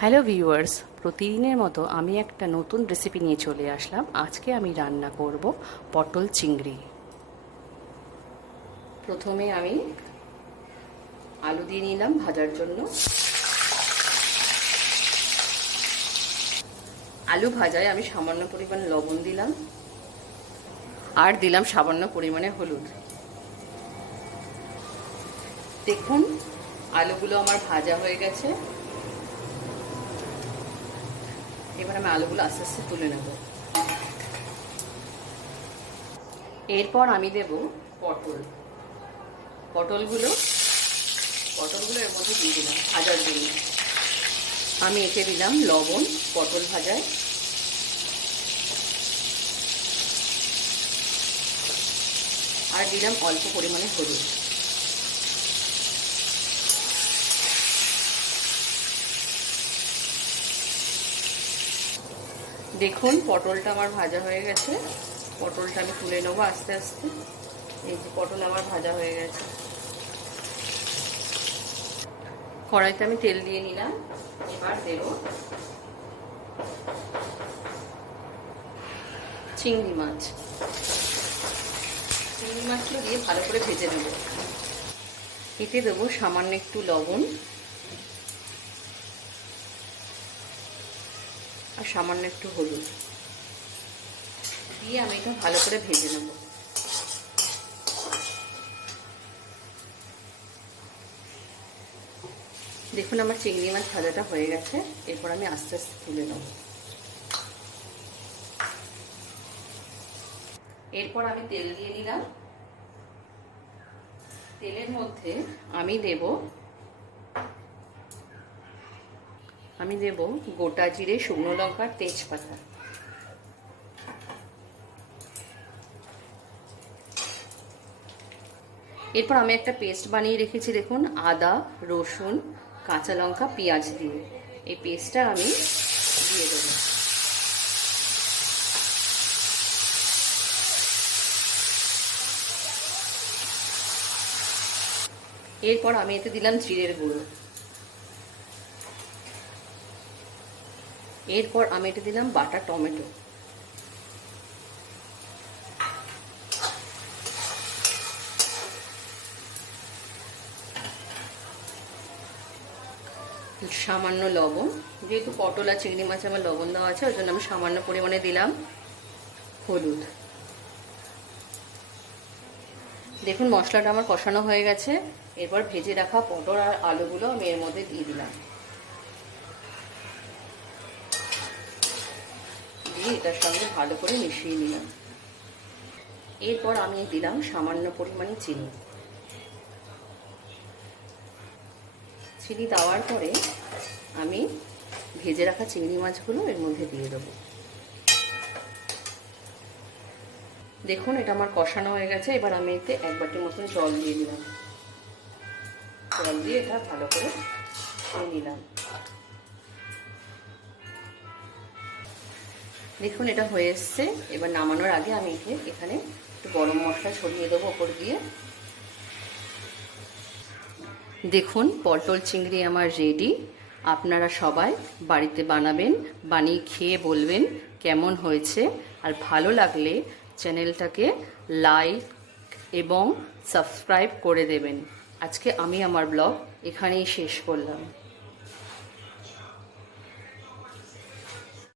Hello viewers, প্রতিদিনের মতো আমি একটা নতুন রেসিপি নিয়ে চলে আসলাম। আজকে আমি রান্না করব পটল চিংড়ি। প্রথমে আমি আলু দিয়ে নিলাম ভাজার জন্য। আলু ভাজায় আমি সামান্য পরিমাণ লবণ দিলাম আর দিলাম সামান্য পরিমাণে হলুদ। দেখুন আলুগুলো আমার ভাজা হয়ে গেছে। এবার আমি আলুগুলো আস্তে আস্তে তুলে নেব। এরপর আমি দেব পটলগুলো এর মধ্যে দিয়ে দিলাম ভাজার জন্য। আমি এতে দিলাম লবণ পটল ভাজায়, আর দিলাম অল্প পরিমাণে হলুদ। দেখুন পটলটা আমার ভাজা হয়ে গেছে। পটলটা আমি তুলে নেবো আস্তে আস্তে। এই যে পটল আমার ভাজা হয়ে গেছে। কড়াইতে আমি তেল দিয়ে নিলাম। এবার দেব চিংড়ি মাছগুলো দিয়ে ভালো করে ভেজে নেব। এতে দেবো সামান্য একটু লবণ আর সামান্য একটু হলুদ দিয়ে আমি এটা ভালো করে ভেজে নেব। দেখুন আমার চিংড়ি মাছ ভাজাটা হয়ে গেছে। এরপর আমি আস্তে আস্তে তুলে নেব। এরপর আমি তেল দিয়ে নিলাম। তেলের মধ্যে আমি দেব গোটা জিরে, শুকনো লঙ্কা, তেজপাতা। এরপর আমি একটা পেস্ট বানিয়ে রেখেছি, দেখুন আদা, রসুন, কাঁচা লঙ্কা, পেঁয়াজ দিয়ে। এই পেস্টটা আমি দিয়ে দেবো। এরপর আমি এতে দিলাম জিরের গুঁড়ো। এরপর আমি এতে দিলাম বাটা টমেটো। সামান্য লবণ, যেহেতু পটল আর চিংড়ি মাছে আমার লবণ দেওয়া আছে, ওই জন্য আমি সামান্য পরিমাণে দিলাম হলুদ। দেখুন মশলাটা আমার কষানো হয়ে গেছে। এরপর ভেজে রাখা পটল আর আলুগুলো আমি এর মধ্যে দিয়ে দিলাম। দিয়ে এটার সঙ্গে ভালো করে মিশিয়ে নিলাম। এরপর আমি দিলাম সামান্য পরিমাণে চিনি। চিনি দেওয়ার পরে আমি ভেজে রাখা চিংড়ি মাছগুলো এর মধ্যে দিয়ে দেবো। দেখুন এটা আমার কষানো হয়ে গেছে। এবার আমি এতে এক বাটির মতন জল দিয়ে দিলাম। জল দিয়ে এটা ভালো করে খেয়ে নিলাম। দেখুন এটা হয়ে এসছে। এবার নামানোর আগে আমি এখানে একটু গরম মশলা ছড়িয়ে দেবো ওপর দিয়ে। দেখুন পটল চিংড়ি আমার রেডি। আপনারা সবাই বাড়িতে বানাবেন, বানিয়ে খেয়ে বলবেন কেমন হয়েছে। আর ভালো লাগলে চ্যানেলটাকে লাইক এবং সাবস্ক্রাইব করে দেবেন। আজকে আমি আমার ব্লগ এখানেই শেষ করলাম।